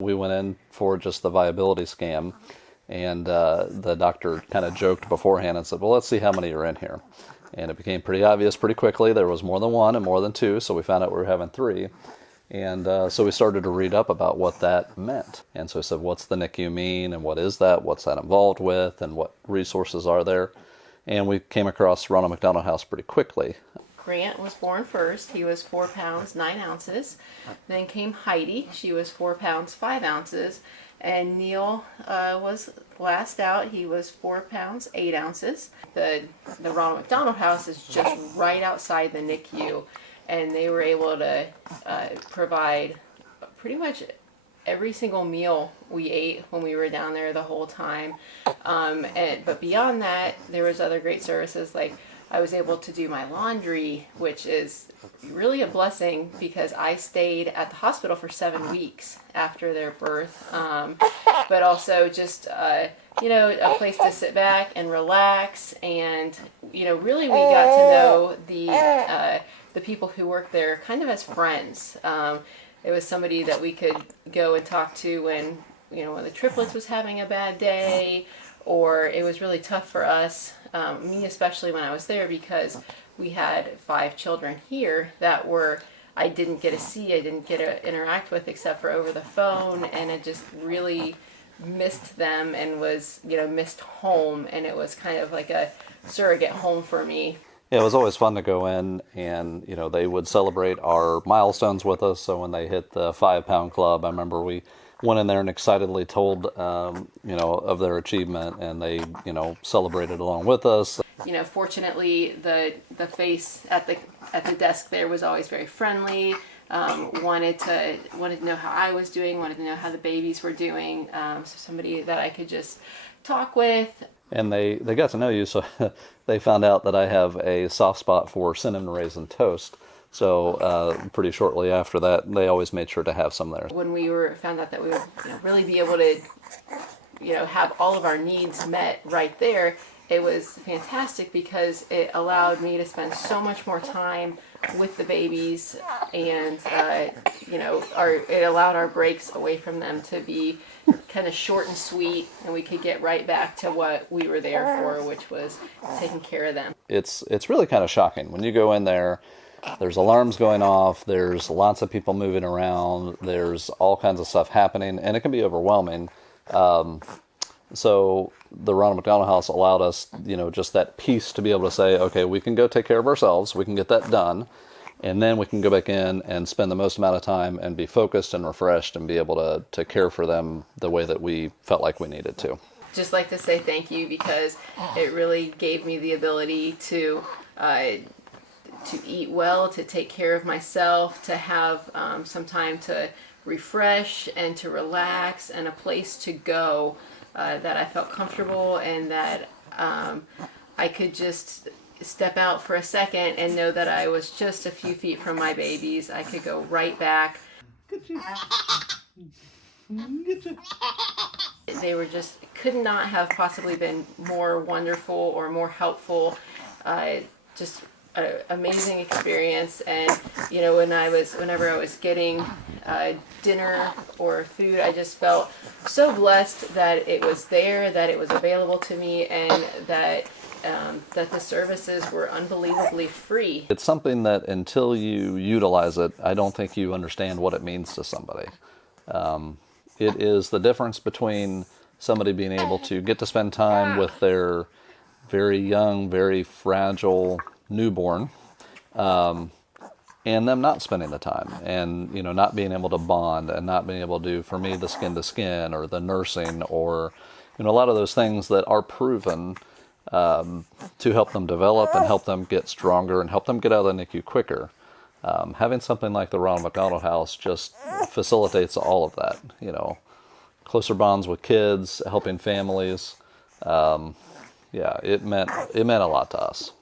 We went in for just the viability scan, and the doctor kind of joked beforehand and said, well, let's see how many are in here. And it became pretty obvious pretty quickly there was more than one and more than two, so we found out we were having three. And so we started to read up about what that meant. And so I said, what's the NICU mean, and what is that? What's that involved with, and what resources are there? And we came across Ronald McDonald House pretty quickly. Grant was born first. He was 4 pounds 9 ounces. Then came Heidi. She was 4 pounds 5 ounces. And Neil was last out. He was 4 pounds 8 ounces. The Ronald McDonald House is just right outside the NICU, and they were able to provide pretty much every single meal we ate when we were down there the whole time. But beyond that, there was other great services, like I was able to do my laundry, which is really a blessing because I stayed at the hospital for 7 weeks after their birth. But also just, a place to sit back and relax. And, really we got to know the people who work there kind of as friends. It was somebody that we could go and talk to when the triplets was having a bad day, or it was really tough for us, me especially when I was there, because we had 5 children here that I didn't get to see, I didn't get to interact with except for over the phone, and I just really missed them and was, missed home, and it was kind of like a surrogate home for me. Yeah, it was always fun to go in, and they would celebrate our milestones with us. So when they hit the 5-pound club, I remember we went in there and excitedly told of their achievement, and they celebrated along with us. Fortunately, the face at the desk there was always very friendly. Wanted to know how I was doing, wanted to know how the babies were doing. So somebody that I could just talk with. And they got to know you, so they found out that I have a soft spot for cinnamon raisin toast. So pretty shortly after that, they always made sure to have some there. When we found out that we would really be able to have all of our needs met right there, it was fantastic because it allowed me to spend so much more time with the babies, and it allowed our breaks away from them to be kind of short and sweet, and we could get right back to what we were there for, which was taking care of them. It's really kind of shocking when you go in there. There's alarms going off, there's lots of people moving around, there's all kinds of stuff happening, and it can be overwhelming. So the Ronald McDonald House allowed us, just that peace to be able to say, okay, we can go take care of ourselves, we can get that done, and then we can go back in and spend the most amount of time and be focused and refreshed and be able to care for them the way that we felt like we needed to. Just like to say thank you, because it really gave me the ability to eat well, to take care of myself, to have some time to refresh and to relax, and a place to go that I felt comfortable, and that I could just step out for a second and know that I was just a few feet from my babies. I could go right back. They were just, could not have possibly been more wonderful or more helpful. Just an amazing experience. And whenever I was getting dinner or food, I just felt so blessed that it was there, that it was available to me, and that the services were unbelievably free. It's something that until you utilize it, I don't think you understand what it means to somebody. It is the difference between somebody being able to get to spend time with their very young, very fragile newborn, and them not spending the time, and not being able to bond, and not being able to do, for me, the skin to skin or the nursing, or a lot of those things that are proven to help them develop and help them get stronger and help them get out of the NICU quicker. Having something like the Ronald McDonald House just facilitates all of that. Closer bonds with kids, helping families. It meant a lot to us.